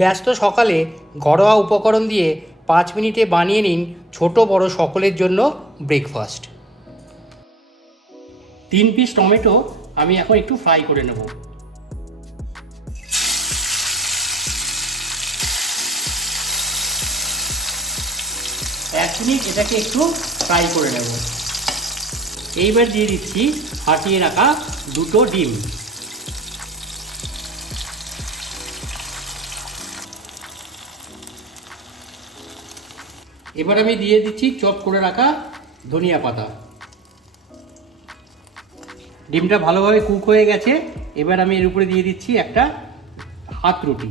ব্যস্ত সকালে ঘরোয়া উপকরণ দিয়ে পাঁচ মিনিটে বানিয়ে নিন ছোট বড় সকলের জন্য ব্রেকফাস্ট তিন পিস টমেটো আমি এখন একটু ফ্রাই করে নেব। এক মিনিট এটাকে একটু ফ্রাই করে নেব। এইবার দিয়ে দিচ্ছি ফাটিয়ে রাখা দুটো ডিম। এবার আমি দিয়ে দিচ্ছি চপ করে রাখা ধনিয়া পাতা। ডিমটা ভালোভাবে কুক হয়ে গেছে, এবার আমি এর উপরে দিয়ে দিচ্ছি একটা হাত রুটি।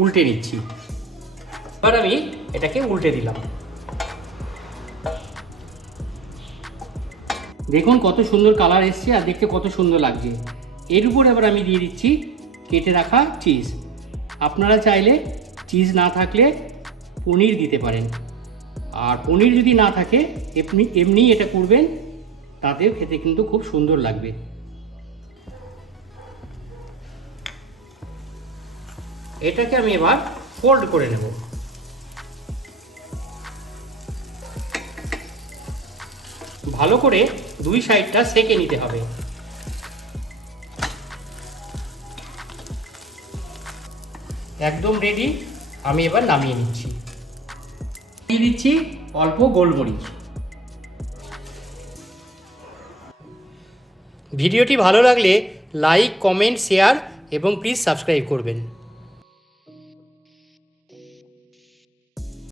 উল্টে নিচ্ছি। এবার আমি এটাকে উল্টে দিলাম। দেখুন কত সুন্দর কালার এসছে আর দেখতে কত সুন্দর লাগছে। এর উপর এবার আমি দিয়ে দিচ্ছি কেটে রাখা চিজ। আপনারা চাইলে চিজ না থাকলে পনির দিতে পারেন। আর পনির যদি না থাকে, এমনি এমনি এটা করবেন, তাতেও খেতে কিন্তু খুব সুন্দর লাগবে। এটাকে আমি এবার ফোল্ড করে নেব। ভালো করে দুই সাইডটা সেকে নিতে হবে। একদম রেডি আমি এবার নামিয়ে নিচ্ছি। দিয়ে দিচ্ছি অল্প গোলমরিচ। ভিডিওটি ভালো লাগলে লাইক কমেন্ট শেয়ার এবং প্লিজ সাবস্ক্রাইব করবেন।